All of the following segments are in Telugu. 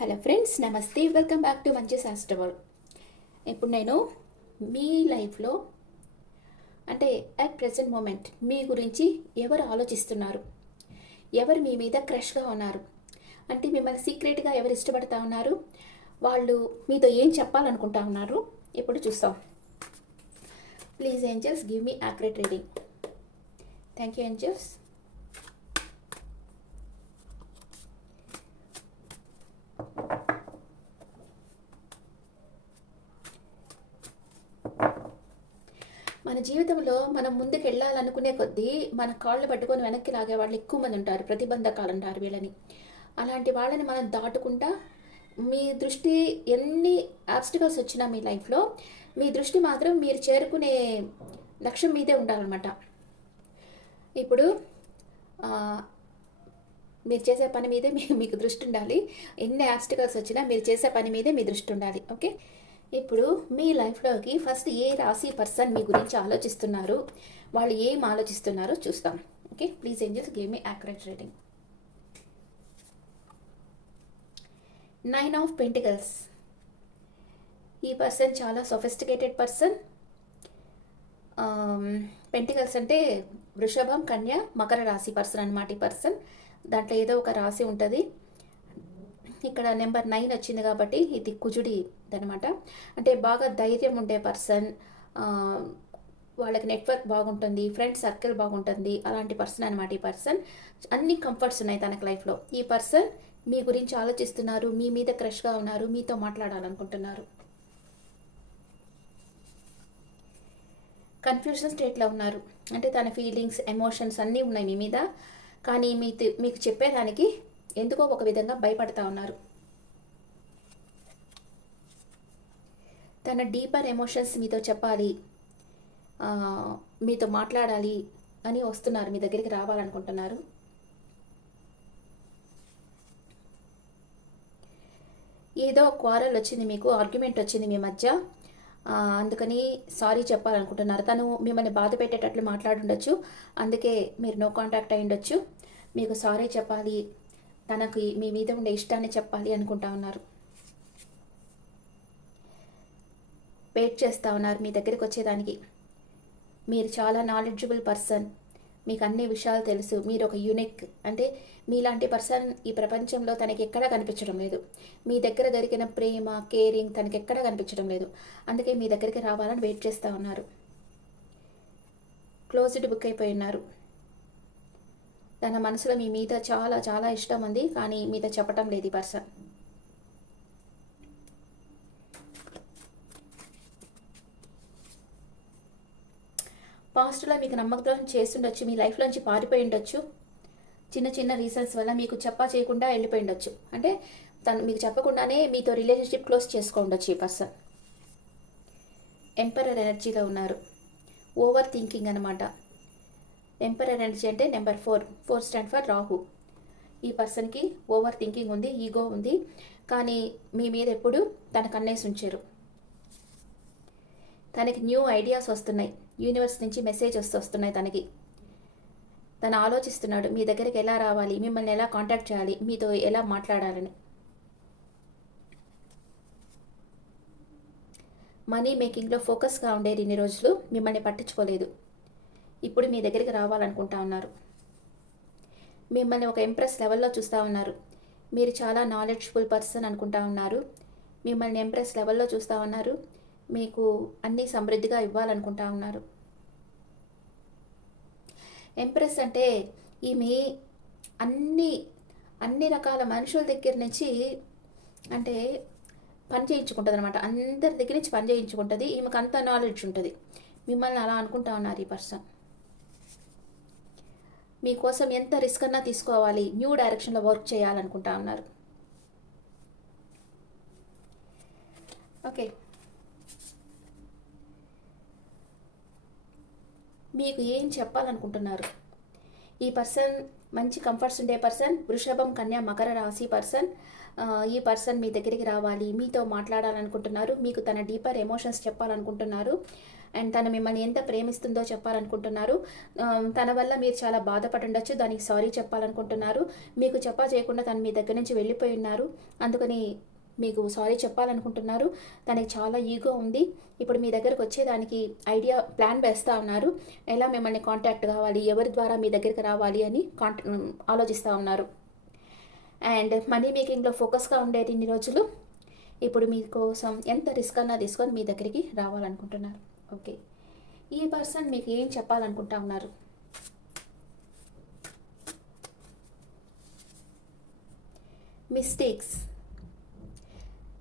హలో ఫ్రెండ్స్, నమస్తే. వెల్కమ్ బ్యాక్ టు మంచి శాస్త్రవల్. ఇప్పుడు నేను మీ లైఫ్లో అంటే అట్ ప్రెసెంట్ మూమెంట్ మీ గురించి ఎవరు ఆలోచిస్తున్నారు, ఎవరు మీ మీద క్రష్గా ఉన్నారు, అంటే మిమ్మల్ని సీక్రెట్గా ఎవరు ఇష్టపడతా ఉన్నారు, వాళ్ళు మీతో ఏం చెప్పాలనుకుంటా ఉన్నారు, ఇప్పుడు చూస్తాం. Please angels give me accurate reading. Thank you angels. మన జీవితంలో మనం ముందుకు వెళ్ళాలనుకునే కొద్దీ మన కాళ్ళు పట్టుకొని వెనక్కి లాగే వాళ్ళు ఎక్కువ మంది ఉంటారు. ప్రతిబంధకాలు అంటారు వీళ్ళని. అలాంటి వాళ్ళని మనం దాటుకుంటా మీ దృష్టి ఎన్ని ఆబ్స్టికల్స్ వచ్చినా మీ లైఫ్లో మీ దృష్టి మాత్రం మీరు చేరుకునే లక్ష్యం మీదే ఉండాలన్నమాట. ఇప్పుడు మీరు చేసే పని మీదే మీకు దృష్టి ఉండాలి. ఎన్ని ఆబ్స్టికల్స్ వచ్చినా మీరు చేసే పని మీదే మీ దృష్టి ఉండాలి. ఓకే, ఇప్పుడు మీ లైఫ్లోకి ఫస్ట్ ఏ రాశి పర్సన్ మీ గురించి ఆలోచిస్తున్నారు, వాళ్ళు ఏం ఆలోచిస్తున్నారో చూస్తాం. Okay, please angels give me accurate reading. 9 of pentacles. ఈ పర్సన్ చాలా సొఫిస్టికేటెడ్ పర్సన్. పెంటికల్స్ అంటే వృషభం, కన్య, మకర రాశి పర్సన్ అన్నమాట. ఈ పర్సన్ దాంట్లో ఏదో ఒక రాశి ఉంటుంది. ఇక్కడ నెంబర్ 9 వచ్చింది కాబట్టి ఇది కుజుడి అనమాట. అంటే బాగా ధైర్యం ఉండే పర్సన్, వాళ్ళకి నెట్వర్క్ బాగుంటుంది, ఫ్రెండ్ సర్కిల్ బాగుంటుంది, అలాంటి పర్సన్ అనమాట. ఈ పర్సన్ అన్ని కంఫర్ట్స్ ఉన్నాయి తనకు లైఫ్లో. ఈ పర్సన్ మీ గురించి ఆలోచిస్తున్నారు, మీ మీద క్రష్గా ఉన్నారు, మీతో మాట్లాడాలనుకుంటున్నారు. కన్ఫ్యూజన్ స్టేట్లో ఉన్నారు. అంటే తన ఫీలింగ్స్, ఎమోషన్స్ అన్నీ ఉన్నాయి మీ మీద, కానీ మీకు చెప్పేదానికి ఎందుకో ఒక విధంగా భయపడతా ఉన్నారు. తన డీపర్ ఎమోషన్స్ మీతో చెప్పాలి, మీతో మాట్లాడాలి అని వస్తున్నారు, మీ దగ్గరికి రావాలనుకుంటున్నారు. ఏదో క్వారల్ వచ్చింది, మీకు ఆర్గ్యుమెంట్ వచ్చింది మీ మధ్య, అందుకని సారీ చెప్పాలనుకుంటున్నారు. తను మిమ్మల్ని బాధ పెట్టేటట్లు మాట్లాడుండొచ్చు, అందుకే మీరు నో కాంటాక్ట్ అయి ఉండొచ్చు. మీకు సారీ చెప్పాలి, తనకి మీ మీద ఉండే ఇష్టాన్ని చెప్పాలి అనుకుంటా ఉన్నారు. వెయిట్ చేస్తూ ఉన్నారు మీ దగ్గరికి వచ్చేదానికి. మీరు చాలా నాలెడ్జబుల్ పర్సన్, మీకు అన్ని విషయాలు తెలుసు, మీరు ఒక యూనిక్. అంటే మీలాంటి పర్సన్ ఈ ప్రపంచంలో తనకి ఎక్కడా కనిపించడం లేదు. మీ దగ్గర దొరికిన ప్రేమ, కేరింగ్ తనకి ఎక్కడా కనిపించడం లేదు. అందుకే మీ దగ్గరికి రావాలని వెయిట్ చేస్తూ ఉన్నారు. క్లోజ్డ్ బుక్ అయిపోయి ఉన్నారు. తన మనసులో మీ మీద చాలా చాలా ఇష్టం ఉంది, కానీ మీతో చెప్పటం లేదు ఈ పర్సన్. పాస్ట్లో మీకు నమ్మకం చేస్తుండొచ్చు, మీ లైఫ్లోంచి పారిపోయి ఉండొచ్చు. చిన్న చిన్న రీజన్స్ వల్ల మీకు చేయకుండా వెళ్ళిపోయి ఉండొచ్చు. అంటే తను మీకు చెప్పకుండానే మీతో రిలేషన్షిప్ క్లోజ్ చేసుకో ఉండొచ్చు ఈ పర్సన్. ఎంపరర్ ఎనర్జీలో ఉన్నారు. ఓవర్ థింకింగ్ అనమాట. ఎంపరర్ ఎనర్జీ అంటే నెంబర్ 4 స్టాండ్ ఫర్ రాహు. ఈ పర్సన్కి ఓవర్ థింకింగ్ ఉంది, ఈగో ఉంది, కానీ మీ మీద ఎప్పుడు తనకు కన్నేసి ఉంచారు. తనకి న్యూ ఐడియాస్ వస్తున్నాయి, యూనివర్స్ నుంచి మెసేజ్ వస్తున్నాయి తనకి. తను ఆలోచిస్తున్నాడు మీ దగ్గరికి ఎలా రావాలి, మిమ్మల్ని ఎలా కాంటాక్ట్ చేయాలి, మీతో ఎలా మాట్లాడాలని. మనీ మేకింగ్లో ఫోకస్గా ఉండేది ఇన్ని రోజులు, మిమ్మల్ని పట్టించుకోలేదు. ఇప్పుడు మీ దగ్గరికి రావాలనుకుంటా ఉన్నారు. మిమ్మల్ని ఒక ఇంప్రెస్ లెవెల్లో చూస్తూ ఉన్నారు. మీరు చాలా నాలెడ్జ్ఫుల్ పర్సన్ అనుకుంటా ఉన్నారు. మిమ్మల్ని ఇంప్రెస్ లెవెల్లో చూస్తూ ఉన్నారు. మీకు అన్నీ సమృద్ధిగా ఇవ్వాలనుకుంటా ఉన్నారు. ఎంప్రెస్ అంటే ఈమె అన్ని రకాల మనుషుల దగ్గర నుంచి అంటే పని చేయించుకుంటుంది అనమాట. అందరి దగ్గర నుంచి పని చేయించుకుంటుంది. ఈమెకు అంత నాలెడ్జ్ ఉంటుంది. మిమ్మల్ని అలా అనుకుంటా ఉన్నారు ఈ పర్సన్. మీకోసం ఎంత రిస్క్ అన్నా తీసుకోవాలి, న్యూ డైరెక్షన్లో వర్క్ చేయాలనుకుంటా ఉన్నారు. ఓకే, మీకు ఏం చెప్పాలనుకుంటున్నారు? ఈ పర్సన్ మంచి కంఫర్ట్స్ ఉండే పర్సన్, వృషభం, కన్య, మకర రాశి పర్సన్. ఈ పర్సన్ మీ దగ్గరికి రావాలి, మీతో మాట్లాడాలనుకుంటున్నారు, మీకు తన డీపర్ ఎమోషన్స్ చెప్పాలనుకుంటున్నారు. అండ్ తను మిమ్మల్ని ఎంత ప్రేమిస్తుందో చెప్పాలనుకుంటున్నారు. తన వల్ల మీరు చాలా బాధపడుండొచ్చు. దానికి సారీ చెప్పాలనుకుంటున్నారు. మీకు చెప్పా చేయకుండా తను మీ దగ్గర నుంచి వెళ్ళిపోయి ఉన్నారు. అందుకని మీకు సారీ చెప్పాలనుకుంటున్నారు. తనకి చాలా ఈగో ఉంది. ఇప్పుడు మీ దగ్గరకు వచ్చేదానికి ప్లాన్ వేస్తూ ఉన్నారు. ఎలా మిమ్మల్ని కాంటాక్ట్ కావాలి, ఎవరి ద్వారా మీ దగ్గరికి రావాలి అని ఆలోచిస్తూ ఉన్నారు. అండ్ మనీ మేకింగ్లో ఫోకస్గా ఉండేది ఇన్ని రోజులు. ఇప్పుడు మీకోసం ఎంత రిస్క్ అన్నా తీసుకొని మీ దగ్గరికి రావాలనుకుంటున్నారు. ఓకే, ఈ పర్సన్ మీకు ఏం చెప్పాలనుకుంటా ఉన్నారు? మిస్టేక్స్,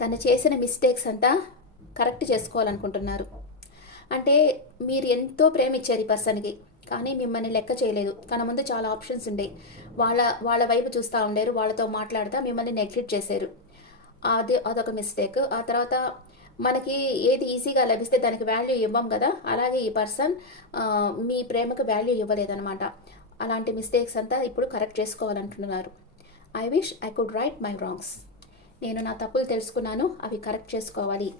తను చేసిన మిస్టేక్స్ అంతా కరెక్ట్ చేసుకోవాలనుకుంటున్నారు. అంటే మీరు ఎంతో ప్రేమించారు ఈ పర్సన్కి, కానీ మిమ్మల్ని లెక్క చేయలేదు. తన ముందు చాలా ఆప్షన్స్ ఉండేవి. వాళ్ళ వైపు చూస్తూ ఉండేరు. వాళ్ళతో మాట్లాడుతూ మిమ్మల్ని నెగ్లెక్ట్ చేశారు. అదొక మిస్టేక్. ఆ తర్వాత మనకి ఏది ఈజీగా లభిస్తే దానికి వాల్యూ ఇవ్వం కదా, అలాగే ఈ పర్సన్ మీ ప్రేమకు వాల్యూ ఇవ్వలేదన్నమాట. అలాంటి మిస్టేక్స్ అంతా ఇప్పుడు కరెక్ట్ చేసుకోవాలంటున్నారు. I wish I could right my wrongs. నేను నా తప్పులు తెలుసుకున్నాను, అవి కరెక్ట్ చేసుకోవాలి.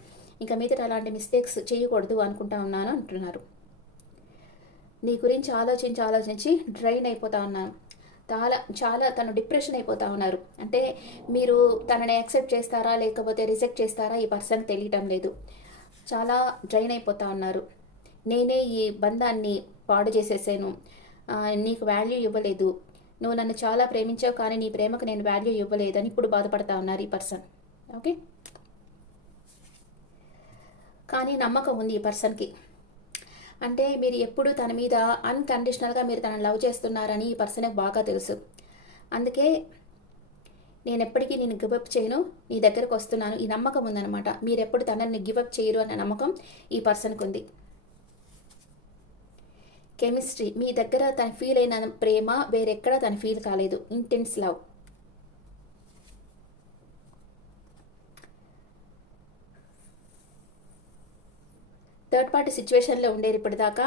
ఇంకా మీదట అలాంటి మిస్టేక్స్ చేయకూడదు అనుకుంటా ఉన్నాను అంటున్నారు. నీ గురించి ఆలోచించి డ్రైన్ అయిపోతా ఉన్నాను. చాలా తను డిప్రెషన్ అయిపోతా ఉన్నారు. అంటే మీరు తనని యాక్సెప్ట్ చేస్తారా లేకపోతే రిజెక్ట్ చేస్తారా ఈ పర్సన్ తెలియటం లేదు. చాలా డ్రైన్ అయిపోతా ఉన్నారు. నేనే ఈ బంధాన్ని పాడు చేసేసాను, నీకు వాల్యూ ఇవ్వలేదు, నువ్వు నన్ను చాలా ప్రేమించావు కానీ నీ ప్రేమకు నేను వాల్యూ ఇవ్వలేదని ఇప్పుడు బాధపడతా ఉన్నారు ఈ పర్సన్. ఓకే, కానీ నమ్మకం ఉంది ఈ పర్సన్కి. అంటే మీరు ఎప్పుడు తన మీద అన్కండిషనల్గా మీరు తనని లవ్ చేస్తున్నారని ఈ పర్సన్కి బాగా తెలుసు. అందుకే నేను ఎప్పటికీ నేను గివప్ చేయను, నీ దగ్గరకు వస్తున్నాను, ఈ నమ్మకం ఉందన్నమాట. మీరు ఎప్పుడు తనని గివప్ చేయరు అనే నమ్మకం ఈ పర్సన్కి ఉంది. కెమిస్ట్రీ, మీ దగ్గర తను ఫీల్ అయిన ప్రేమ వేరెక్కడ తను ఫీల్ కాలేదు. Intense love. థర్డ్ పార్టీ సిచ్యువేషన్లో ఉండేది ఇప్పటిదాకా,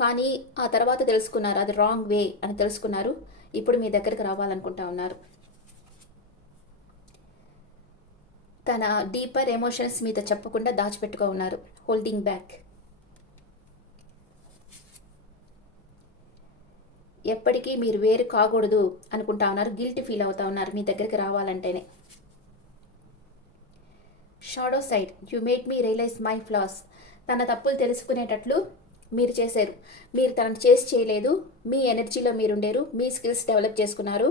కానీ ఆ తర్వాత తెలుసుకున్నారు అది రాంగ్ వే అని తెలుసుకున్నారు. ఇప్పుడు మీ దగ్గరకు రావాలనుకుంటా ఉన్నారు. తన డీపర్ ఎమోషన్స్ మీద చెప్పకుండా దాచిపెట్టుకో ఉన్నారు, హోల్డింగ్ బ్యాక్. ఎప్పటికీ మీరు వేరు కాకూడదు అనుకుంటా ఉన్నారు. గిల్ట్ ఫీల్ అవుతా ఉన్నారు మీ దగ్గరికి రావాలంటేనే. Shadow side, you made me realise my flaws. తన తప్పులు తెలుసుకునేటట్లు మీరు చేశారు. మీరు తనను చేయలేదు, మీ ఎనర్జీలో మీరు ఉండేరు, మీ స్కిల్స్ డెవలప్ చేసుకున్నారు,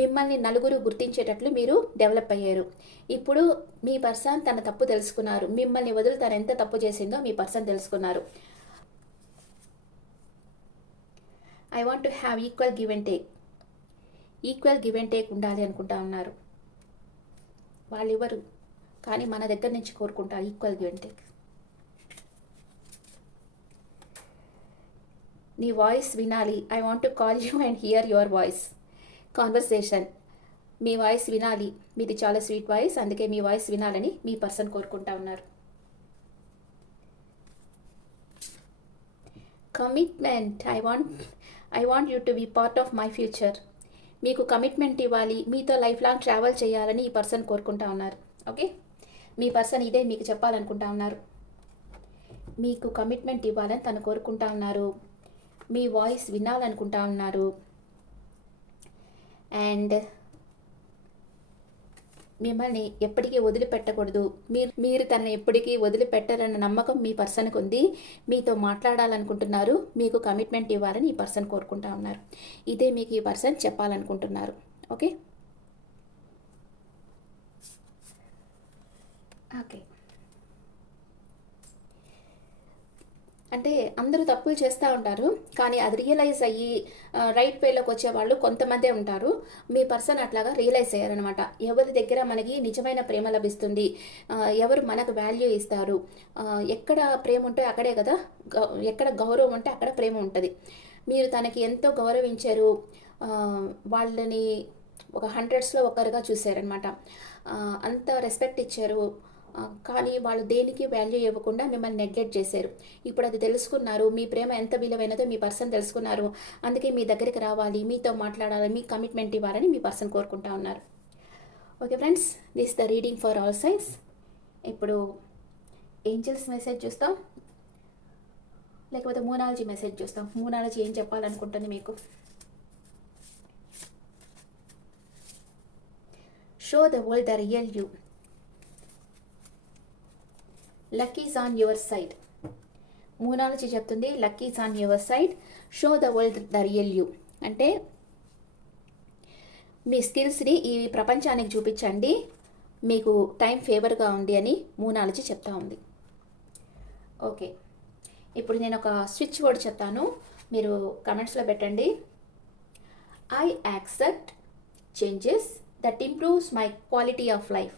మిమ్మల్ని నలుగురు గుర్తించేటట్లు మీరు డెవలప్ అయ్యారు. ఇప్పుడు మీ పర్సన్ తన తప్పు తెలుసుకున్నారు. మిమ్మల్ని వదిలి తను ఎంత తప్పు చేసిందో మీ పర్సన్ తెలుసుకున్నారు. I want to have equal give and take. Equal give and take ఉండాలి అనుకుంటా ఉన్నారు. వాళ్ళు ఇవ్వరు, కానీ మన దగ్గర నుంచి కోరుకుంటారు ఈక్వల్ గివ్ అండ్ టేక్. నీ వాయిస్ వినాలి. I want to call you and here your voice. Conversation, me voice వినాలి. మీది చాలా స్వీట్ వాయిస్, అందుకే మీ వాయిస్ వినాలని మీ పర్సన్ కోరుకుంటా ఉన్నారు. Commitment, I want you to be part of my future. మీకు కమిట్మెంట్ ఇవ్వాలి, మీతో లైఫ్ లాంగ్ ట్రావెల్ చేయాలని ఈ పర్సన్ కోరుకుంటా ఉన్నారు. ఓకే, మీ పర్సన్ ఇదే మీకు చెప్పాలనుకుంటా ఉన్నారు. మీకు కమిట్మెంట్ ఇవ్వాలని తను కోరుకుంటా ఉన్నారు. మీ వాయిస్ వినాలనుకుంటా ఉన్నారు. అండ్ మిమ్మల్ని ఎప్పటికీ వదిలిపెట్టకూడదు, మీరు తనని ఎప్పటికీ వదిలిపెట్టరన్న నమ్మకం మీ పర్సన్కి ఉంది. మీతో మాట్లాడాలనుకుంటున్నారు, మీకు కమిట్మెంట్ ఇవ్వాలని ఈ పర్సన్ కోరుకుంటా ఉన్నారు. ఇదే మీకు ఈ పర్సన్ చెప్పాలనుకుంటున్నారు. ఓకే ఓకే అంటే అందరూ తప్పులు చేస్తూ ఉంటారు, కానీ అది రియలైజ్ అయ్యి రైట్ వేలోకి వచ్చేవాళ్ళు కొంతమందే ఉంటారు. మీ పర్సన్ అట్లాగా రియలైజ్ అయ్యారనమాట. ఎవరి దగ్గర మనకి నిజమైన ప్రేమ లభిస్తుంది, ఎవరు మనకు వాల్యూ ఇస్తారు, ఎక్కడ ప్రేమ ఉంటే అక్కడే కదా, ఎక్కడ గౌరవం ఉంటే అక్కడ ప్రేమ ఉంటుంది. మీరు తనకి ఎంతో గౌరవించారు, వాళ్ళని ఒక 100స్లో ఒకరుగా చూశారనమాట. అంత రెస్పెక్ట్ ఇచ్చారు, కానీ వాళ్ళు దేనికి వాల్యూ ఇవ్వకుండా మిమ్మల్ని నెగ్లెక్ట్ చేశారు. ఇప్పుడు అది తెలుసుకున్నారు, మీ ప్రేమ ఎంత విలువైనదో మీ పర్సన్ తెలుసుకున్నారు. అందుకే మీ దగ్గరికి రావాలి, మీతో మాట్లాడాలి, మీ కమిట్మెంట్ ఇవ్వాలని మీ పర్సన్ కోరుకుంటా ఉన్నారు. Okay friends, this the reading for all signs. ఇప్పుడు ఏంజల్స్ మెసేజ్ చూస్తాం. లేకపోతే మూనాలజీ మెసేజ్ చూస్తాం. మూనాలజీ ఏం చెప్పాలనుకుంటుంది మీకు. Show the world the real you. Luck is on your side. Moonology చెప్తుంది luck is on your side, show the world the real you. అంటే మీ స్కిల్స్ని ఈ ప్రపంచానికి చూపించండి, మీకు టైం ఫేవర్గా ఉంది అని మూనాలజీ చెప్తా ఉంది. ఓకే, ఇప్పుడు నేను ఒక స్విచ్ వర్డ్ చెప్తాను, మీరు కమెంట్స్లో పెట్టండి. I accept changes that improves my quality of life.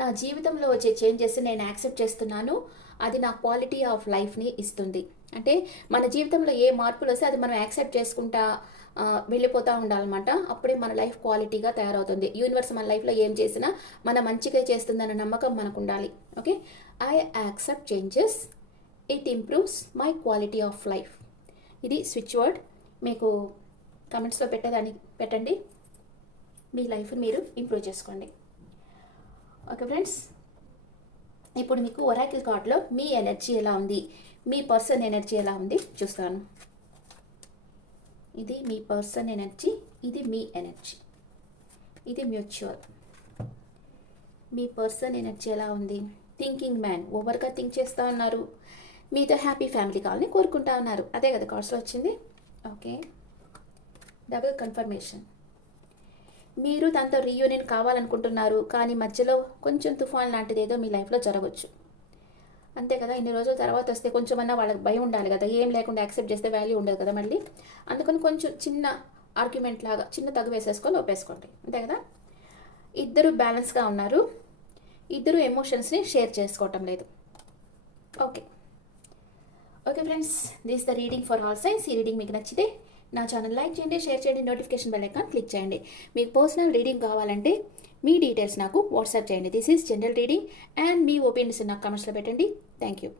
నా జీవితంలో వచ్చే చేంజెస్ నేను యాక్సెప్ట్ చేస్తున్నాను, అది నా క్వాలిటీ ఆఫ్ లైఫ్ని ఇస్తుంది. అంటే మన జీవితంలో ఏ మార్పులు వస్తే అది మనం యాక్సెప్ట్ చేసుకుంటా వెళ్ళిపోతూ ఉండాలన్నమాట. అప్పుడే మన లైఫ్ క్వాలిటీగా తయారవుతుంది. యూనివర్స్ మన లైఫ్లో ఏం చేసినా మన మంచిగా చేస్తుందన్న నమ్మకం మనకు ఉండాలి. Okay, I accept changes, it improves my quality of life. ఇది స్విచ్ వర్డ్. మీకు కమెంట్స్లో పెట్టండి. మీ లైఫ్ని మీరు ఇంప్రూవ్ చేసుకోండి. ఓకే ఫ్రెండ్స్, ఇప్పుడు మీకు ఒరాకిల్ కార్డ్లో మీ ఎనర్జీ ఎలా ఉంది, మీ పర్సన్ ఎనర్జీ ఎలా ఉంది చూస్తాను. ఇది మీ పర్సన్ ఎనర్జీ, ఇది మీ ఎనర్జీ, ఇది మ్యూచువల్. మీ పర్సన్ ఎనర్జీ ఎలా ఉంది? థింకింగ్ మ్యాన్, ఓవర్గా థింక్ చేస్తూ ఉన్నారు, మీతో హ్యాపీ ఫ్యామిలీ కావాలని కోరుకుంటా ఉన్నారు. అదే కదా కార్డ్స్లో వచ్చింది. Okay, double confirmation. మీరు దాంతో రీయూనియన్ కావాలనుకుంటున్నారు, కానీ మధ్యలో కొంచెం తుఫాన్ లాంటిది ఏదో మీ లైఫ్లో జరగవచ్చు. అంతే కదా, ఇన్ని రోజుల తర్వాత వస్తే కొంచెమన్నా వాళ్ళకి భయం ఉండాలి కదా, ఏం లేకుండా యాక్సెప్ట్ చేస్తే వాల్యూ ఉండదు కదా మళ్ళీ. అందుకని కొంచెం చిన్న ఆర్గ్యుమెంట్ లాగా చిన్న తగు వేసేసుకొని ఒప్పేసుకోండి. అంతే కదా. ఇద్దరు బ్యాలెన్స్గా ఉన్నారు, ఇద్దరు ఎమోషన్స్ని షేర్ చేసుకోవటం లేదు. Okay friends, this the reading for all science. ఈ రీడింగ్ మీకు నచ్చితే నా ఛానల్ లైక్ చేయండి, షేర్ చేయండి, నోటిఫికేషన్ బెల్ ఐకాన్ క్లిక్ చేయండి. మీకు పర్సనల్ రీడింగ్ కావాలంటే మీ డీటెయిల్స్ నాకు వాట్సాప్ చేయండి. This is general reading and me opinions నాకు కమెంట్స్లో పెట్టండి. Thank you.